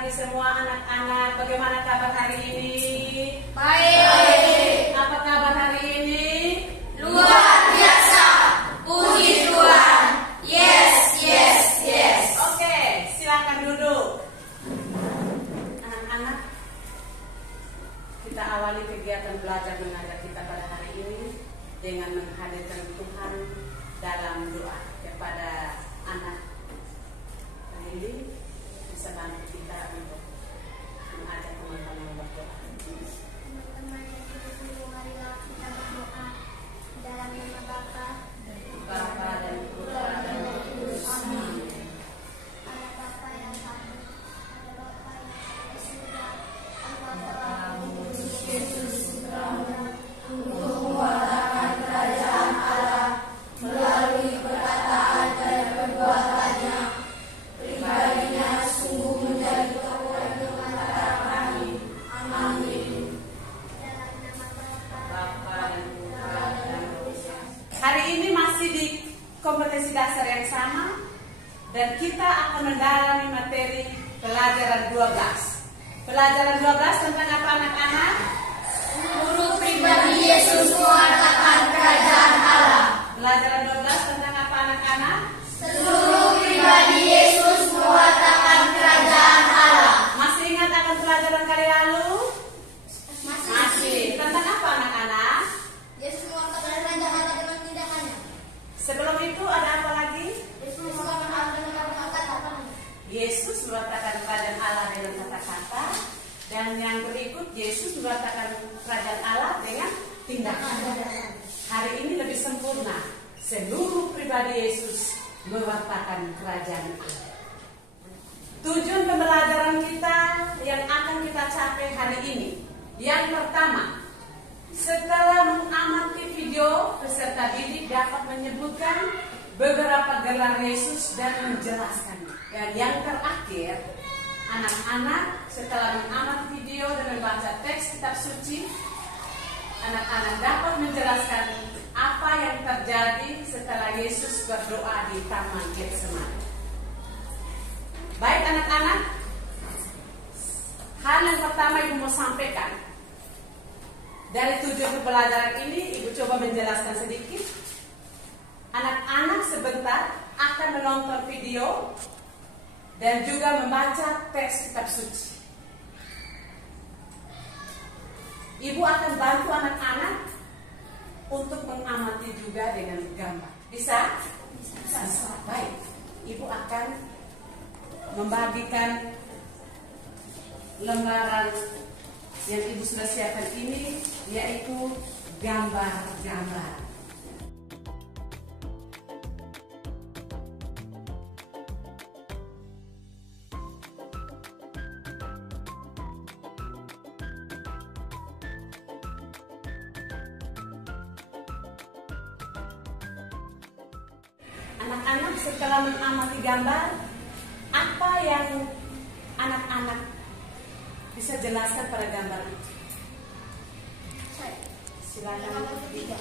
pagi semua anak-anak. Bagaimana kabar hari ini? Baik. Apa kabar hari ini? Luar biasa. Puji Tuhan. Yes, yes, yes. Oke, silakan duduk. Anak-anak, kita awali kegiatan belajar mengajar kita pada hari ini dengan menghadirkan Tuhan dalam doa kepada anak. Ini bisa bantu kita untuk mengajak teman-teman berdoa. Teman-teman yang ditunggu, marilah kita berdoa dalam nama Bapa, Bapa dan Putra dan Roh Kudus. Amin. Allah Bapa yang satu, Allah Bapa yang ada di surga, Allah Bapa Yesus Putramu, untuk mewartakan kerajaan Allah melalui perkataan dan perbuatannya. Pribadinya sungguh menjadi tokoh yang antara kami. Amin. Dalam nama Bapa dan Putra dan Roh Kudus. Hari ini masih di kompetensi dasar yang sama dan kita akan mendalami materi pelajaran 12. Pelajaran 12 tentang apa anak-anak? Guru pribadi Yesus mewartakan kerajaan Allah. Pelajaran 12 tentang apa anak-anak? Seluruh pribadi Yesus mewartakan kerajaan Allah. Masih ingat akan pelajaran kali lalu? Masih. Tentang apa anak-anak? Yesus mewartakan kerajaan Allah dengan tindakannya. Sebelum itu ada apa lagi? Yesus mewartakan Allah dengan kata-kata. Yesus mewartakan kerajaan Allah dengan kata-kata, dan yang berikut Yesus mewartakan kerajaan Allah dengan tindakan. Hari ini lebih sempurna. Seluruh pribadi Yesus mewartakan kerajaan Allah. Tujuan pembelajaran kita yang akan kita capai hari ini. Yang pertama, setelah mengamati video, peserta didik dapat menyebutkan beberapa gelar Yesus dan menjelaskannya. Dan yang terakhir, anak-anak setelah mengamati video dan membaca teks kitab suci, anak-anak dapat menjelaskan apa yang terjadi setelah Yesus berdoa di Taman Getsemani. Baik anak-anak, hal yang pertama Ibu mau sampaikan. Dari tujuan pembelajaran ini, Ibu coba menjelaskan sedikit. Anak-anak sebentar akan menonton video dan juga membaca teks kitab suci. Ibu akan bantu anak-anak untuk mengamati juga dengan gambar. Bisa? Bisa. Baik. Ibu akan membagikan lembaran yang Ibu sudah siapkan ini, yaitu gambar-gambar. Anak-anak setelah mengamati gambar, apa yang anak-anak bisa jelaskan pada gambar itu? Silakan. Kamar ketiga.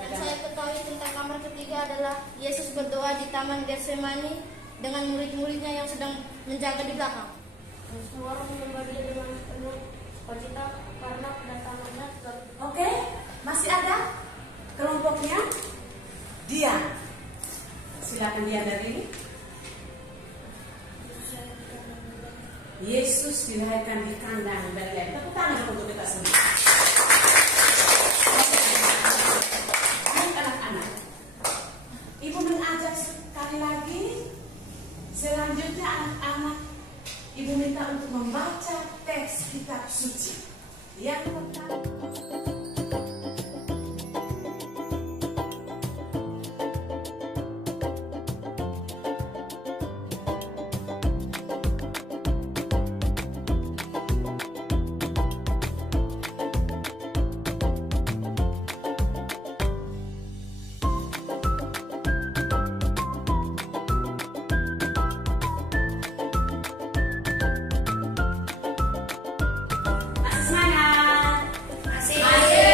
Yang saya ketahui tentang kamar ketiga adalah Yesus berdoa di Taman Getsemani dengan murid-muridnya yang sedang menjaga di belakang. Semua orang membagi dengan penuh sukacita karena kedatangannya. Oke, masih ada kelompoknya? Dia. Silakan dia dari ini. Yesus dilahirkan di kandang Betlehem. Tepuk tangan untuk kita semua. Baik anak-anak, Ibu mengajak sekali lagi. Selanjutnya anak-anak, Ibu minta untuk membaca teks kitab suci. Yang pertama. Semangat. Masih.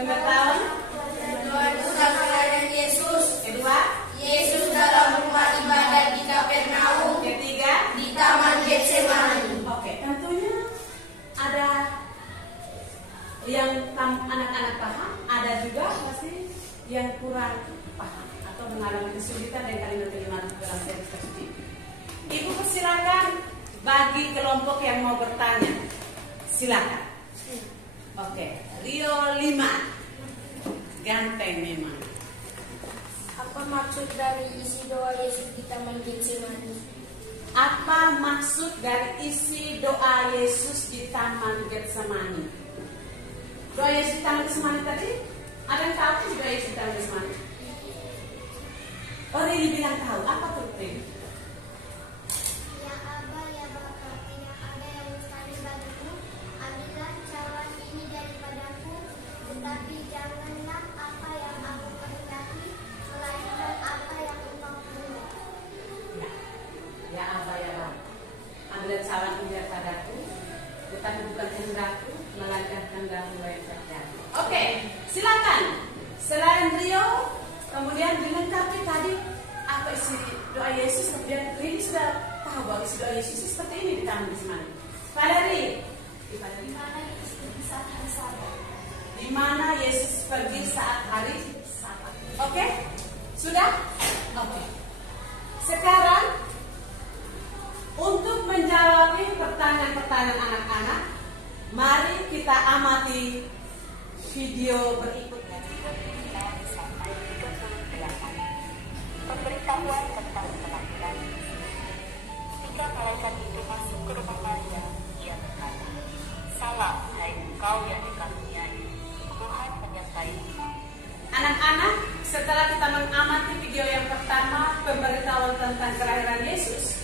Pengetahuan. Kelahiran Yesus. Kedua. Yesus dalam rumah ibadat di Kapernaum. Ketiga. Di Taman Getsemani. Oke, tentunya ada yang anak-anak paham, ada juga pasti yang kurang paham atau mengalami kesulitan dengan kalimat-kalimat dalam teks tersebut. Ibu persilakan bagi kelompok yang mau bertanya. Silakan. Oke, Rio 5. Ganteng memang. Apa maksud dari isi doa Yesus di Taman Getsemani? Apa maksud dari isi doa Yesus di Taman Getsemani? Doa Yesus di Taman Getsemani tadi, ada yang tahu sih doa Yesus di Taman Getsemani? Oh, Rini bilang tahu. Apa tuh, Rini? Ya Aba, ya Bapa, tidak ada yang mustahil bagimu. Ambillah cawan ini daripadaku, tetapi janganlah apa yang aku kehendaki, melainkan apa yang Engkau kehendaki. Ya Aba, ya Bapa, ambillah cawan ini daripadaku, tetapi bukan kehendakku, melainkan kehendakmu yang terjadi. Oke, silakan. Selain Rio, kemudian dilengkapi tadi apa isi doa Yesus. Kemudian Rini sudah tahu bahwa isi doa Yesus seperti ini di Taman Getsemani. Valeri, di mana Yesus pergi saat hari Sabat? Di mana Yesus pergi saat hari Sabat? Oke, sudah? Oke. Sekarang untuk menjawab pertanyaan-pertanyaan anak-anak, mari kita amati video berikut. Pemberitahuan tentang kelahiran. Ketika malaikat itu masuk ke rumah Maria, ia berkata, "Salam, hai engkau yang dikaruniai, Tuhan menyertaimu." Anak-anak, setelah kita mengamati video yang pertama, pemberitahuan tentang kelahiran Yesus,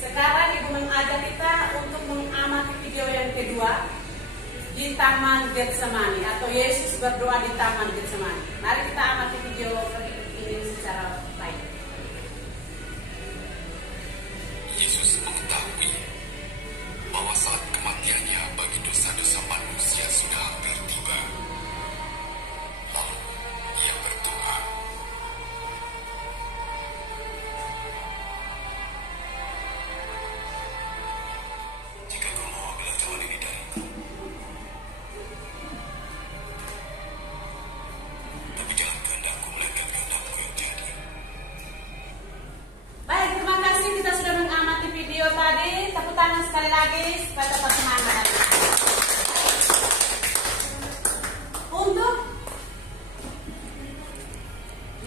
sekarang Ibu mengajak kita untuk mengamati video yang kedua di Taman Getsemani, atau Yesus berdoa di Taman Getsemani. Mari kita amati video berikut ini secara baik. Yesus mengetahui bahwa saat kematiannya bagi dosa-dosa manusia sudah hampir tiba. Lalu ia berdoa, "Jika kau mau ambil cawan ini dariku, tapi jangan kehendakku melainkan kehendakmu yang jadi." Baik, terima kasih kita sudah mengamati video tadi. Tepuk tangan sekali lagi supaya tetap semangat. Untuk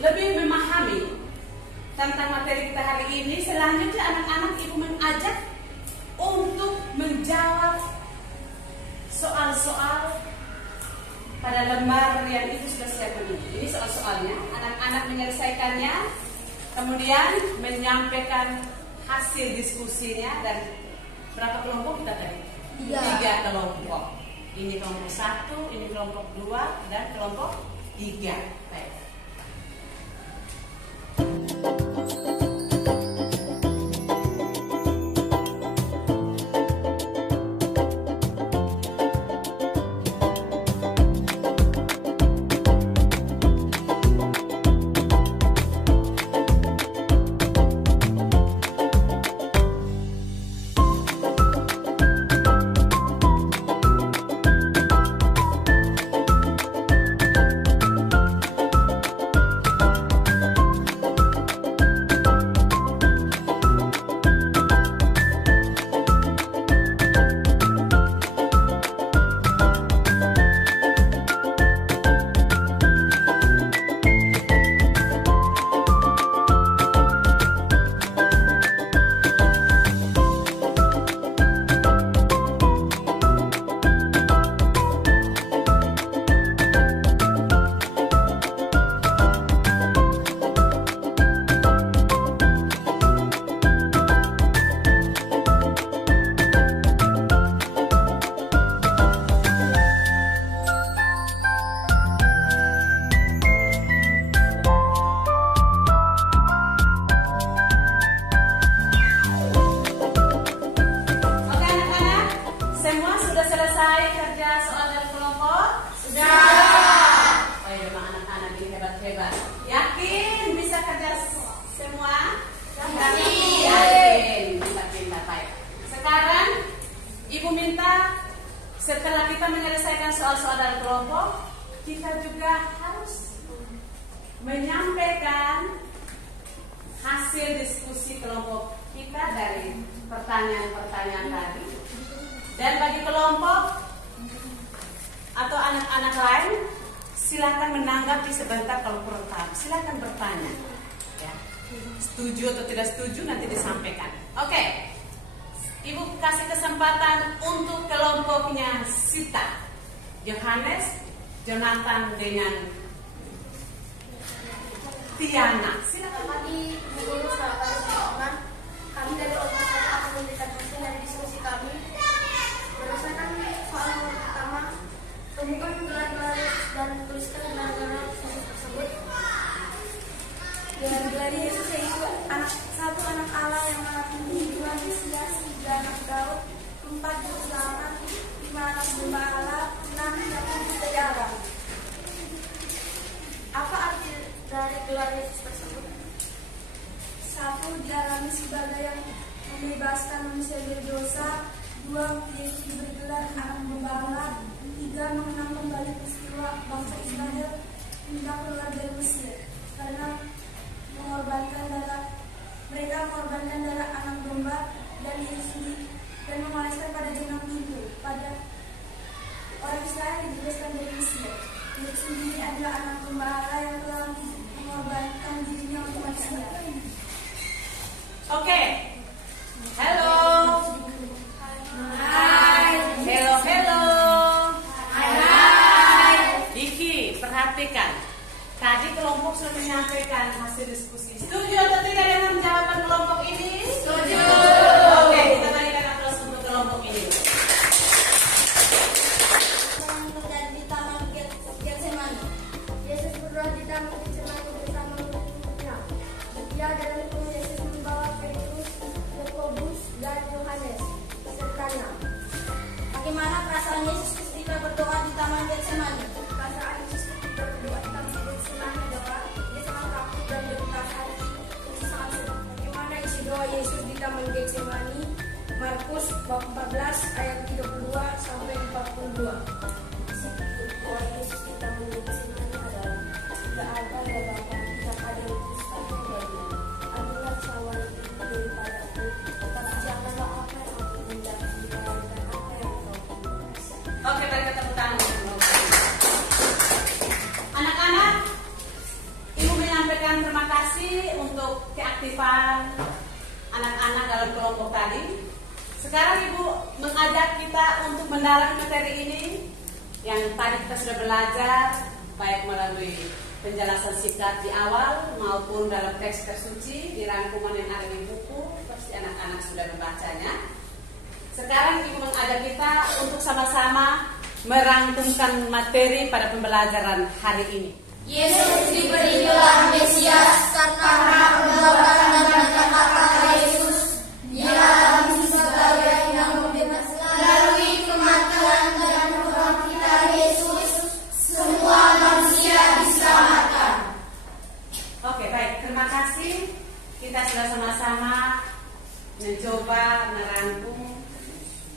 lebih memahami tentang materi kita hari ini, selanjutnya anak-anak Ibu mengajak untuk menjawab soal-soal pada lembar yang Ibu sudah siapkan ini. Ini soal-soalnya, anak-anak menyelesaikannya, kemudian menyampaikan hasil diskusinya. Dan berapa kelompok kita tadi? 3 kelompok. Ini kelompok 1, ini kelompok 2, dan kelompok 3. Baik. Semua sudah selesai kerja soal dari kelompok? Sudah. minta setelah kita menyelesaikan soal-soal dalam kelompok, kita juga harus menyampaikan hasil diskusi kelompok kita dari pertanyaan-pertanyaan tadi. Dan bagi kelompok atau anak-anak lain, silakan menanggapi sebentar kalau pertama. Silakan bertanya. Ya. Setuju atau tidak setuju nanti disampaikan. Oke. Ibu kasih kesempatan untuk kelompoknya Sita, Yohanes, Jonathan dengan Tiana. Silakan. Tadi mengurus teman-teman, kami dari kelompok saya akan memberikan hasil dari diskusi kami. Berdasarkan soal yang pertama, temukan gelar-gelar dan tuliskan gelar-gelar Yesus tersebut. Gelar-gelar Yesus yaitu satu anak Allah yang maha tinggi, dua Mesias, tiga anak Daud, empat juru selamat, lima anak domba Allah, enam yang dari Allah. Apa arti dari gelar Yesus tersebut? Satu, dialami sebagai yang membebaskan manusia dari dosa. Dua, Yesus diberi gelar anak domba Allah. Tiga, mengenang kembali peristiwa bangsa Israel hendak keluar dari Mesir karena mereka mengorbankan darah anak domba dan Yesus dan mengoleskan pada jenang pintu pada orang Israel dibebaskan dari Mesir. Yesus sendiri adalah anak domba Allah yang telah mengorbankan dirinya untuk manusia. Oke. Halo. Hai. Hello, hello. Hai. Iki, perhatikan. Tadi kelompok sudah menyampaikan hasil diskusi. Setuju atau tidak dengan jawaban kelompok ini? Setuju. Oke, kita berikan aplaus untuk kelompok ini. Yang terjadi di Taman Getsemani. Yesus berdoa di Taman Getsemani bersama murid-muridnya. Dia dan Yesus membawa Petrus, Yakobus, dan Yohanes besertanya. Bagaimana perasaan Yesus ketika berdoa di Taman Getsemani? Perasaan Yesus ketika berdoa di Taman Getsemani adalah dia sangat takut dan bergetar hati. Sangat sedih. Bagaimana isi doa Yesus di Taman Getsemani? Markus bab 14 ayat 32 sampai 42. Doa Yesus di Taman Getsemani adalah tidak ada ya Bapa, tidak ada yang mustahil bagimu. Ambillah cawan itu daripadaku, tetapi janganlah apa yang aku kehendaki, melainkan apa yang Engkau kehendaki. Oke, mari kita tepuk tangan. Anak-anak, Ibu menyampaikan terima kasih untuk keaktifan anak-anak dalam kelompok tadi. Sekarang Ibu mengajak kita untuk mendalami materi ini yang tadi kita sudah belajar, baik melalui penjelasan singkat di awal maupun dalam teks suci di rangkuman yang ada di buku. Pasti anak-anak sudah membacanya. Sekarang Ibu mengajak kita untuk sama-sama merangkumkan materi pada pembelajaran hari ini. Yesus diberi gelar Mesias karena perbuatan dan kata-kata Yesus. Dia mati sebagai yang membebaskan. Melalui kematian dan kebangkitan Yesus, semua manusia diselamatkan. Oke, baik. Terima kasih. Kita sudah sama-sama mencoba merangkum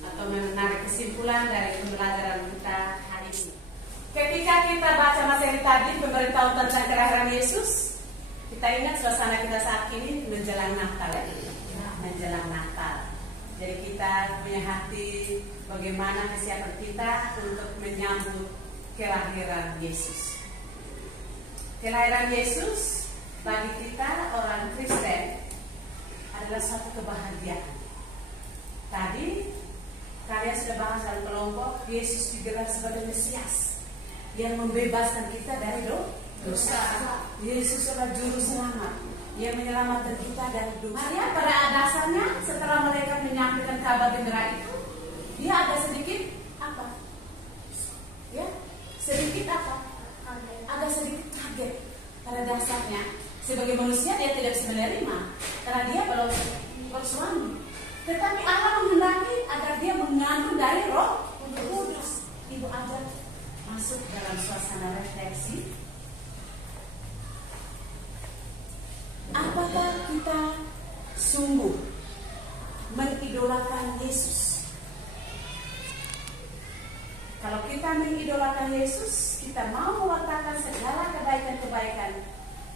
atau menarik kesimpulan dari pembelajaran kita hari ini. Ketika kita baca materi tadi, pemberitahuan tentang kelahiran Yesus, kita ingat suasana kita saat ini menjelang Natal, ya? Menjelang Natal. Jadi kita punya hati bagaimana kesiapan kita untuk menyambut kelahiran Yesus. Kelahiran Yesus bagi kita orang Kristen adalah suatu kebahagiaan. Tadi kalian sudah bahas dalam kelompok, Yesus digelar sebagai Mesias yang membebaskan kita dari dosa. Yesus adalah juru selamat yang menyelamatkan kita dari dosa. Maria pada dasarnya setelah mereka menyampaikan kabar gembira itu, dia agak sedikit apa? Ya, sedikit apa? Agak sedikit kaget. Pada dasarnya sebagai manusia dia tidak bisa menerima karena dia belum bersuami. Tetapi Allah menghendaki agar dia mengandung dari Roh Kudus. Ibu ajak masuk dalam suasana refleksi. Apakah kita sungguh mengidolakan Yesus? mengidolakan Yesus, kita mau mewartakan segala kebaikan-kebaikan,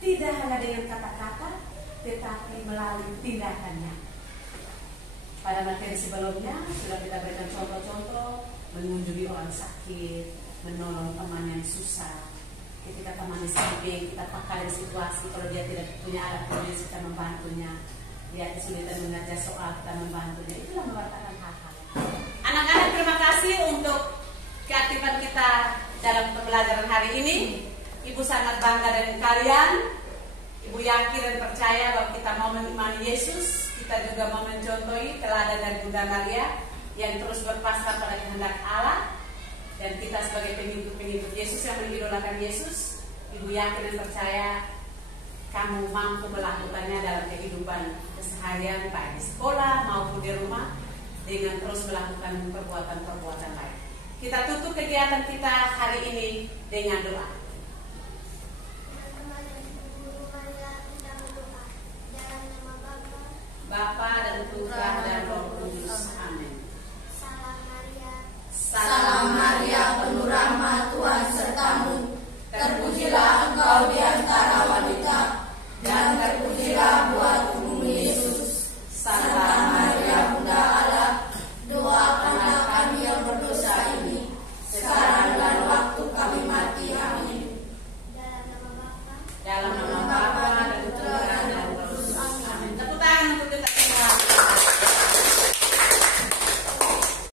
tidak hanya dengan kata-kata, tetapi melalui tindakannya. Pada materi sebelumnya sudah kita berikan contoh-contoh, mengunjungi orang sakit, menolong teman yang susah. Ketika teman samping, kita pakai situasi, kalau dia tidak punya alat tulis, kita membantunya. Dia kesulitan mengajar soal, kita membantunya. Itulah mewartakan hal-hal. Anak-anak, terima kasih untuk keaktifan kita dalam pembelajaran hari ini. Ibu sangat bangga dengan kalian. Ibu yakin dan percaya bahwa kita mau mengimani Yesus. Kita juga mau mencontohi teladan dari Bunda Maria yang terus berpasrah pada kehendak Allah. Dan kita sebagai pengikut Yesus yang mengidolakan Yesus, Ibu yakin dan percaya kamu mampu melakukannya dalam kehidupan keseharian, baik di sekolah maupun di rumah, dengan terus melakukan perbuatan-perbuatan baik. Kita tutup kegiatan kita hari ini dengan doa. Bapa dan Putra dan Roh Kudus. Amin. Salam Maria. Salam